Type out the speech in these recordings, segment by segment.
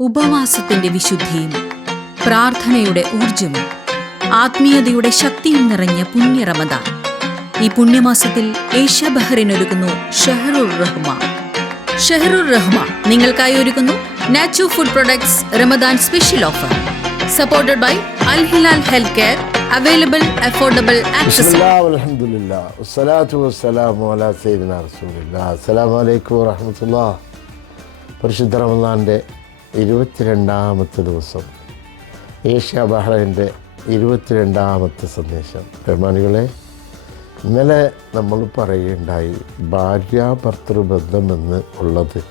ഉപവാസത്തിന്റെ വിശുദ്ധിയും പ്രാർത്ഥനയുടെ ഊർജവും ആത്മീയതയുടെ ശക്തിയും നിറഞ്ഞ പുണ്യ റമദാൻ. ഈ പുണ്യമാസത്തിൽ ഏഷ്യ ബഹറിനൊരുക്കുന്നു ഷെഹറുർ റഹ്മാൻ ഷെഹറുർ റഹ്മാൻ നിങ്ങൾക്കായി ഒരുക്കുന്നു Nachu food products Ramadan special offer. Supported by Al Hilal health care available affordable പരിശുദ്ധ റമദാന്റെ ഇരുപത്തിരണ്ടാമത്തെ ദിവസം. ഏഷ്യ ബഹ്റൈന്റെ ഇരുപത്തിരണ്ടാമത്തെ സന്ദേശം. ബഹുമാനികളെ ഇന്നലെ നമ്മൾ പറയുകയുണ്ടായി ഭാര്യാഭർത്തൃബന്ധമെന്ന് ഉള്ളത്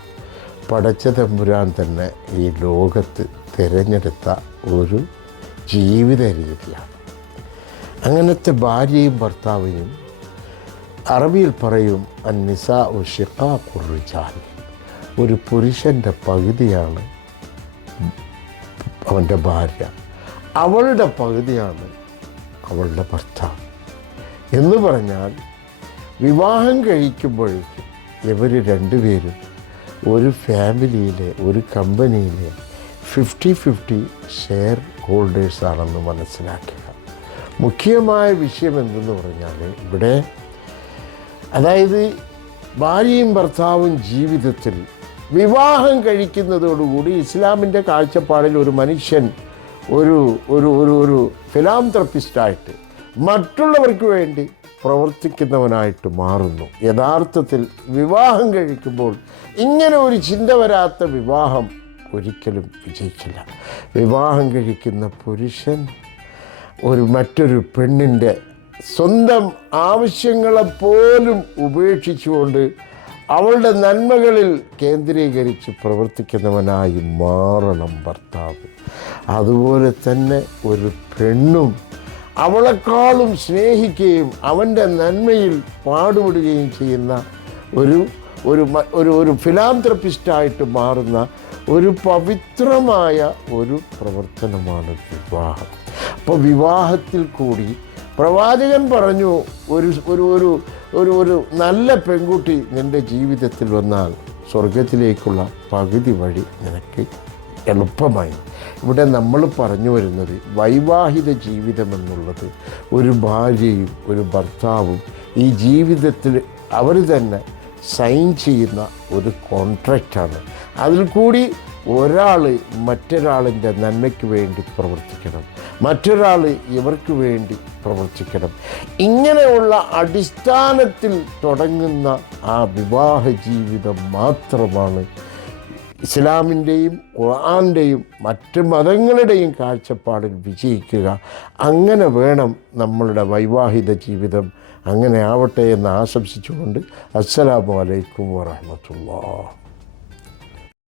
പടച്ച തമ്പുരാൻ തന്നെ ഈ ലോകത്ത് തിരഞ്ഞെടുത്ത ഒരു ജീവിത രീതിയാണ്. അങ്ങനത്തെ ഭാര്യയും ഭർത്താവിനും അറബിയിൽ പറയും അന്നിസ ഷിഖാ കുറിച്ചാൽ ഒരു പുരുഷന്റെ പകുതിയാണ് അവന്റെ ഭാര്യ. അവളുടെ പകുതിയാണ് അവളുടെ ഭർത്താവ്. എന്ന് പറഞ്ഞാൽ വിവാഹം കഴിക്കുമ്പോഴേക്കും ഇവർ രണ്ടുപേരും ഒരു ഫാമിലിയിലെ ഒരു കമ്പനിയിലെ ഫിഫ്റ്റി ഫിഫ്റ്റി ഷെയർ ഹോൾഡേഴ്സ് ആണെന്ന് മനസ്സിലാക്കുക. മുഖ്യമായ വിഷയം എന്തെന്ന് പറഞ്ഞാൽ ഇവിടെ അതായത് ഭാര്യയും ഭർത്താവും ജീവിതത്തിൽ വിവാഹം കഴിക്കുന്നതോടുകൂടി ഇസ്ലാമിന്റെ കാഴ്ചപ്പാടിൽ ഒരു മനുഷ്യൻ ഒരു ഒരു ഒരു ഒരു ഫിലാന്ത്രപ്പിസ്റ്റായിട്ട് മറ്റുള്ളവർക്ക് വേണ്ടി പ്രവർത്തിക്കുന്നവനായിട്ട് മാറുന്നു. യഥാർത്ഥത്തിൽ വിവാഹം കഴിക്കുമ്പോൾ ഇങ്ങനെ ഒരു ചിന്ത വരാത്ത വിവാഹം ഒരിക്കലും വിജയിക്കില്ല. വിവാഹം കഴിക്കുന്ന പുരുഷൻ ഒരു മറ്റൊരു പെണ്ണിന്റെ സ്വന്തം ആവശ്യങ്ങളെപ്പോലും ഉപേക്ഷിച്ചുകൊണ്ട് അവളുടെ നന്മകളിൽ കേന്ദ്രീകരിച്ച് പ്രവർത്തിക്കുന്നവനായി മാറണം ഭർത്താവ്. അതുപോലെ തന്നെ ഒരു പെണ്ണും അവളെക്കാളും സ്നേഹിക്കുകയും അവന്റെ നന്മയിൽ പാടുപെടുകയും ചെയ്യുന്ന ഒരു ഒരു ഒരു ഒരു ഫിലാന്ത്രപ്പിസ്റ്റായിട്ട് മാറുന്ന ഒരു പവിത്രമായ ഒരു പ്രവർത്തനമാണ് വിവാഹം. അപ്പോൾ വിവാഹത്തിൽ കൂടി പ്രവാചകൻ പറഞ്ഞു ഒരു ഒരു ഒരു ഒരു ഒരു നല്ല പെൺകുട്ടി നിന്റെ ജീവിതത്തിൽ വന്നാൽ സ്വർഗത്തിലേക്കുള്ള പകുതി വഴി നിനക്ക് എളുപ്പമായി. ഇവിടെ നമ്മൾ പറഞ്ഞു വരുന്നത് വൈവാഹിക ജീവിതമെന്നുള്ളത് ഒരു ഭാര്യയും ഒരു ഭർത്താവും ഈ ജീവിതത്തിൽ അവർ തന്നെ സൈൻ ചെയ്യുന്ന ഒരു കോൺട്രാക്റ്റാണ്. അതിൽ കൂടി ഒരാൾ മറ്റൊരാളിന്റെ നന്മയ്ക്ക് വേണ്ടി പ്രവർത്തിക്കണം. മറ്റൊരാൾ ഇവർക്ക് വേണ്ടി പ്രവർത്തിക്കണം. ഇങ്ങനെയുള്ള അടിസ്ഥാനത്തിൽ തുടങ്ങുന്ന ആ വിവാഹ ജീവിതം മാത്രമാണ് ഇസ്ലാമിന്റെയും ഖുർആാന്റെയും മറ്റ് മതങ്ങളുടെയും കാഴ്ചപ്പാടിൽ വിജയിക്കുക. അങ്ങനെ വേണം നമ്മളുടെ വൈവാഹിക ജീവിതം അങ്ങനെ ആവട്ടെ എന്ന് ആശംസിച്ചുകൊണ്ട് അസ്സലാമു അലൈക്കും വറഹമത്തുള്ള